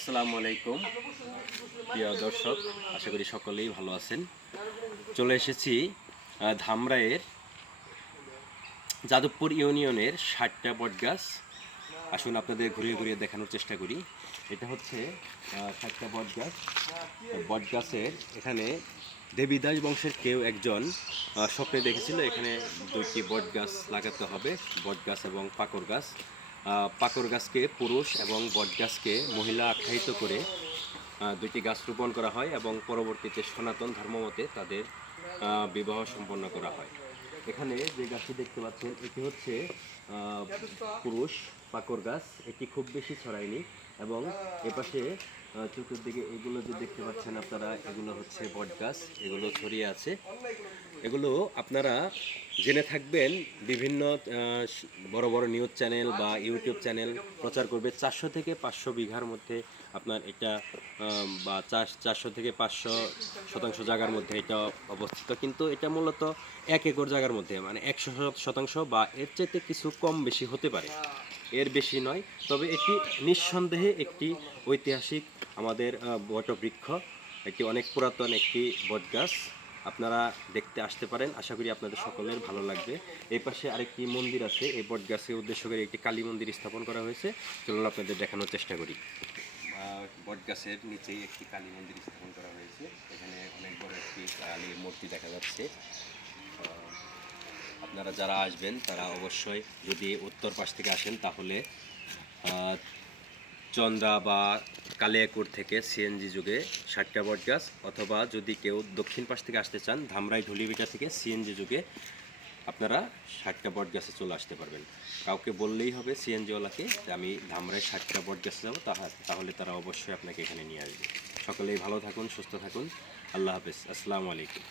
আসসালামু আলাইকুম প্রিয় দর্শক, আশা করি সকলেই ভালো আছেন। চলে এসেছি ধামরাইয়ের যাদবপুর ইউনিয়নের 60টা বটগাছ। আসুন আপনাদের ঘুরিয়ে ঘুরিয়ে দেখানোর চেষ্টা করি। এটা হচ্ছে 60টা বটগাছ। বটগাছের এখানে দেবীদাস বংশের কেউ একজন স্বপ্নে দেখেছিল এখানে দুইটি বটগাছ লাগাতে হবে, বটগাছ এবং পাকড় গাছ। পাকড় গাছকে পুরুষ এবং বটগাছকে মহিলা আখ্যায়িত করে দুইটি গাছ রোপণ করা হয় এবং পরবর্তীতে সনাতন ধর্মমতে তাদের বিবাহ সম্পন্ন করা হয়। এখানে যে গাছটি দেখতে পাচ্ছেন এটি হচ্ছে পুরুষ পাকড় গাছ। এটি খুব বেশি ছড়ায়নি এবং এপাশে চতুর্দিকে এগুলো যে দেখতে পাচ্ছেন আপনারা, এগুলো হচ্ছে বট গাছ, এগুলো ছড়িয়ে আছে। এগুলো আপনারা জেনে থাকবেন, বিভিন্ন বড় বড় নিউজ চ্যানেল বা ইউটিউব চ্যানেল প্রচার করবে 400 থেকে 500 বিঘার মধ্যে আপনার এটা বা 400 থেকে 500 শতাংশ জায়গার মধ্যে এটা অবস্থিত, কিন্তু এটা মূলত 1 একর জায়গার মধ্যে, মানে 100% বা এর চাইতে কিছু কম বেশি হতে পারে, এর বেশি নয়। তবে এটি নিঃসন্দেহে একটি ঐতিহাসিক আমাদের বটবৃক্ষ, একটি অনেক পুরাতন একটি বটগাছ। আপনারা দেখতে আসতে পারেন, আশা করি আপনাদের সকলের ভালো লাগবে। এই পাশে আরেকটি মন্দির আছে, এই বটগাছে উদ্দেশ্য করে একটি কালী মন্দির স্থাপন করা হয়েছে। চলুন আপনাদের দেখানোর চেষ্টা করি। বটগাছের নিচেই একটি কালী মন্দির স্থাপন করা হয়েছে। এখানে অনেক বড় একটি কালীর মূর্তি দেখা যাচ্ছে। আপনারা যারা আসবেন তারা অবশ্যই, যদি উত্তর পাশ থেকে আসেন তাহলে চন্দ্রা বা কালিয়াকুর থেকে সিএনজি যুগে 60টা বটগাছ, অথবা যদি কেউ দক্ষিণ পাশ থেকে আসতে চান ধামরাই ঢুলিভিটা থেকে সিএনজি যুগে আপনারা 60টা বটগাছে চলে আসতে পারবেন। কাউকে বললেই হবে সিএনজিওয়ালাকে যে আমি ধামরাই 60টা বটগাছে যাবো, তাহলে তারা অবশ্যই আপনাকে এখানে নিয়ে আসবে। সকলেই ভালো থাকুন, সুস্থ থাকুন। আল্লাহ হাফেজ, আসসালামু আলাইকুম।